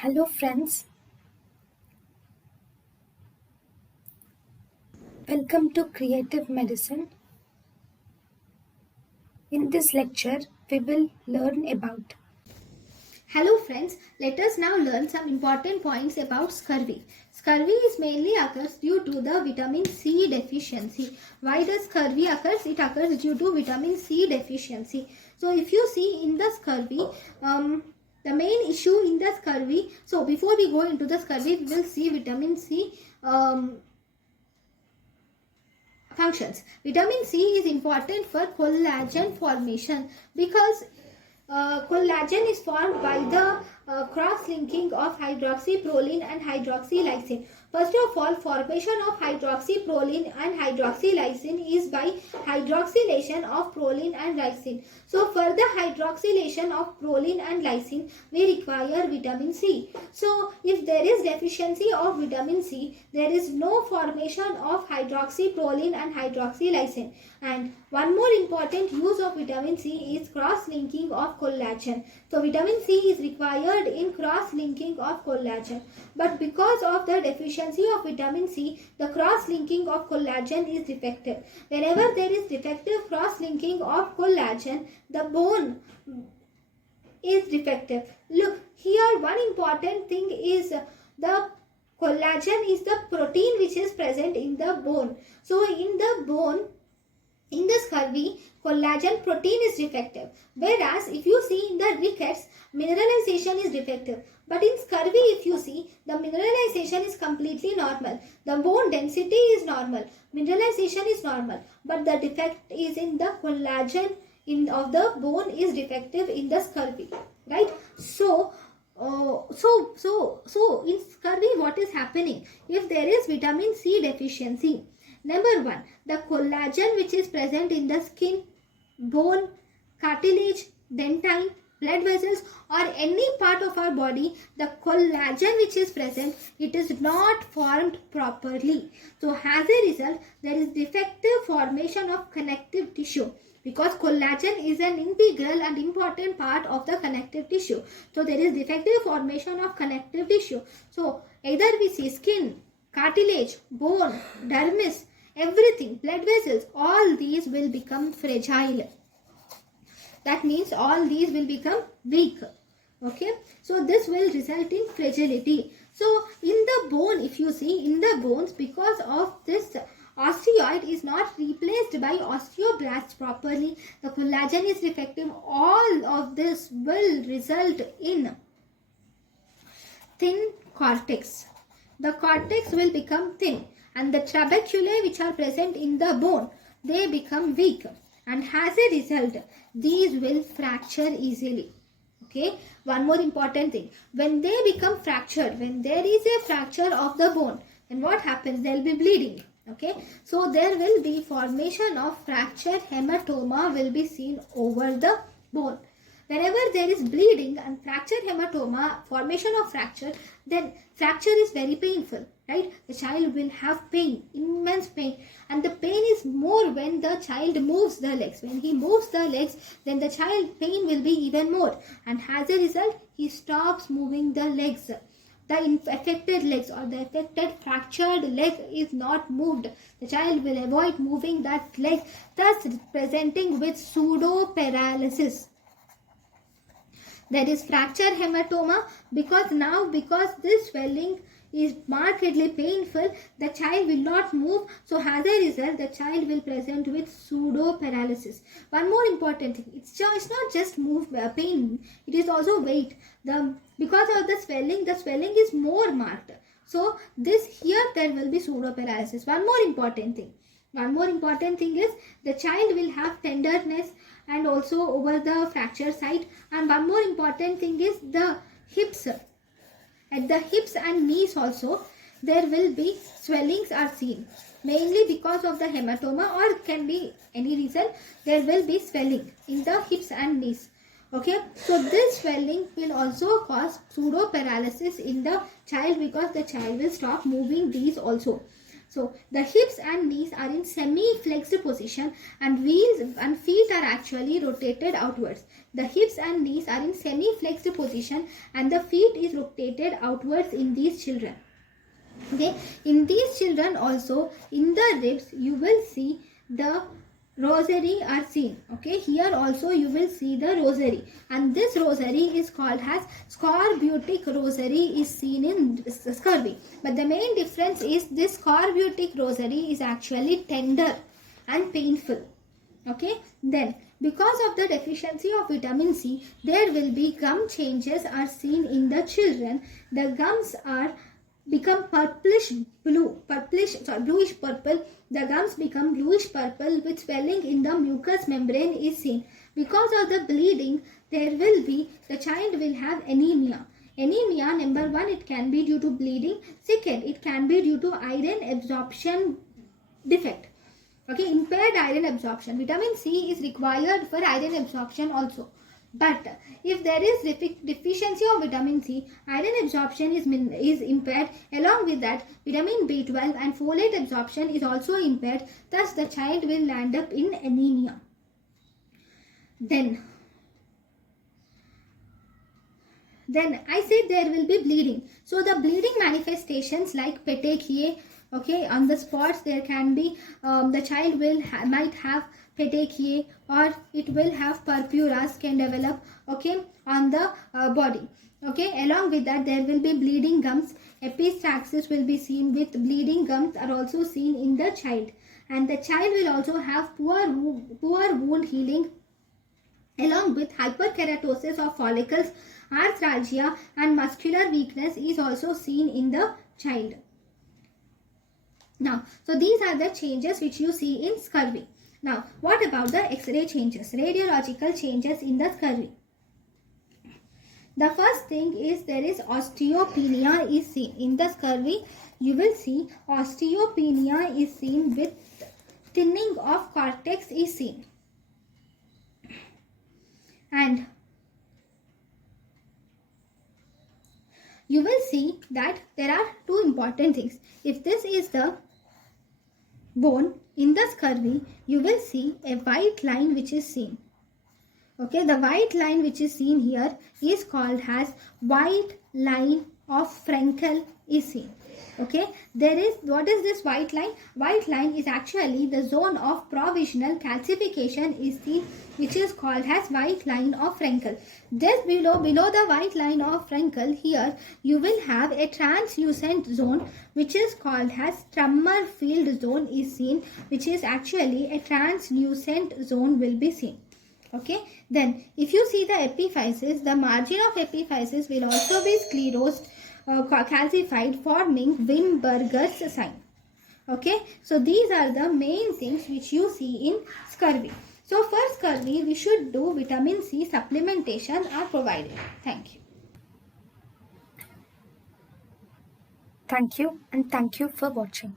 Hello friends, welcome to Creative Medicine. In this lecture, we will learn about. Hello friends, let us now learn some important points about scurvy. Scurvy is mainly occurs due to the vitamin C deficiency. Why does scurvy occurs? It occurs due to vitamin C deficiency. So if you see in the scurvy, the main issue in the scurvy, so before we go into the scurvy, we will see vitamin C functions. Vitamin C is important for collagen formation because collagen is formed by the cross-linking of hydroxyproline and hydroxylysine. First of all, formation of hydroxyproline and hydroxylysine is by hydroxylation of proline and lysine. So, for the hydroxylation of proline and lysine, we require vitamin C. So, if there is deficiency of vitamin C, there is no formation of hydroxyproline and hydroxylysine. And one more important use of vitamin C is cross-linking of collagen. So, vitamin C is required in cross-linking of collagen. But because of the deficiency of vitamin C, the cross-linking of collagen is defective. Whenever there is defective cross-linking of collagen, the bone is defective. Look, here one important thing is the collagen is the protein which is present in the bone. So, in the bone, in the scurvy, collagen protein is defective. Whereas, if you see in the rickets, mineralization is defective. But in scurvy, if you see, the mineralization is completely normal. The bone density is normal. Mineralization is normal. But the defect is in the collagen of the bone is defective in the scurvy. Right? So in scurvy, what is happening? If there is vitamin C deficiency, number one, the collagen which is present in the skin, bone, cartilage, dentine, blood vessels or any part of our body, the collagen which is present, it is not formed properly. So as a result, there is defective formation of connective tissue. Because collagen is an integral and important part of the connective tissue. So there is defective formation of connective tissue. So either we see skin, cartilage, bone, dermis, everything, blood vessels, all these will become fragile. That means all these will become weak. Okay. So this will result in fragility. So in the bone, if you see in the bones, because of this osteoid is not replaced by osteoblasts properly, the collagen is defective, all of this will result in thin cortex. The cortex will become thin and the trabeculae which are present in the bone, they become weak, and as a result, these will fracture easily. Okay, one more important thing, when they become fractured, when there is a fracture of the bone, then what happens? There will be bleeding. Okay, so there will be formation of fracture hematoma will be seen over the bone. Whenever there is bleeding and fracture hematoma, formation of fracture, then fracture is very painful, right? The child will have pain, immense pain, and the pain is more when the child moves the legs. When he moves the legs, then the child pain will be even more, and as a result, he stops moving the legs. The affected legs or the affected fractured leg is not moved. The child will avoid moving that leg, thus presenting with pseudo paralysis. There is fracture hematoma because this swelling is markedly painful, the child will not move. So as a result, the child will present with pseudo paralysis. One more important thing, it's not just pain, it is also weight. Because of the swelling is more marked. So there will be pseudo paralysis. One more important thing is the child will have tenderness and also over the fracture site. And one more important thing is the hips. At the hips and knees also, there will be swellings are seen. Mainly because of the hematoma, or can be any reason, there will be swelling in the hips and knees. Okay, so this swelling will also cause pseudo paralysis in the child because the child will stop moving these also. So the hips and knees are in semi-flexed position, and wheels and feet are actually rotated outwards. The hips and knees are in semi-flexed position and the feet is rotated outwards in these children. Okay, in these children also, in the ribs you will see the rosary are seen. Okay, here also you will see the rosary, and this rosary is called as scorbutic rosary is seen in scurvy. But the main difference is this scorbutic rosary is actually tender and painful. Okay, then because of the deficiency of vitamin C, there will be gum changes are seen in the children. The gums are become bluish purple. The gums become bluish purple with swelling in the mucous membrane is seen. Because of the bleeding, the child will have anemia. Anemia, number one, it can be due to bleeding. Second, it can be due to iron absorption defect. Okay, impaired iron absorption. Vitamin C is required for iron absorption also. But if there is deficiency of vitamin C, iron absorption is impaired. Along with that, vitamin B12 and folate absorption is also impaired. Thus, the child will land up in anemia. Then I said there will be bleeding. So the bleeding manifestations like petechiae, okay, on the spots there can be the child might have petechiae, or it will have purpuras can develop, okay, on the body. Okay, along with that there will be bleeding gums. Epistaxis will be seen with bleeding gums are also seen in the child, and the child will also have poor wound healing, along with hyperkeratosis of follicles, arthralgia and muscular weakness is also seen in the child. Now, so these are the changes which you see in scurvy. Now, what about the X-ray changes, radiological changes in the scurvy? The first thing is there is osteopenia is seen. In the scurvy, you will see osteopenia is seen with thinning of cortex is seen. And you will see that there are two important things. If this is the bone in the scurvy, you will see a white line which is seen. Okay, the white line which is seen here is called as white line of Frankel is seen. Okay, what is this white line? White line is actually the zone of provisional calcification is seen, which is called as white line of Frankel. Just below the white line of Frankel, here you will have a translucent zone which is called as Trummerfield zone is seen, which is actually a translucent zone will be seen. Okay, then if you see the epiphysis, the margin of epiphysis will also be sclerosed, calcified, forming Wimberger's sign. Okay, so these are the main things which you see in scurvy. So for scurvy, we should do vitamin C supplementation are provided. Thank you. Thank you, and thank you for watching.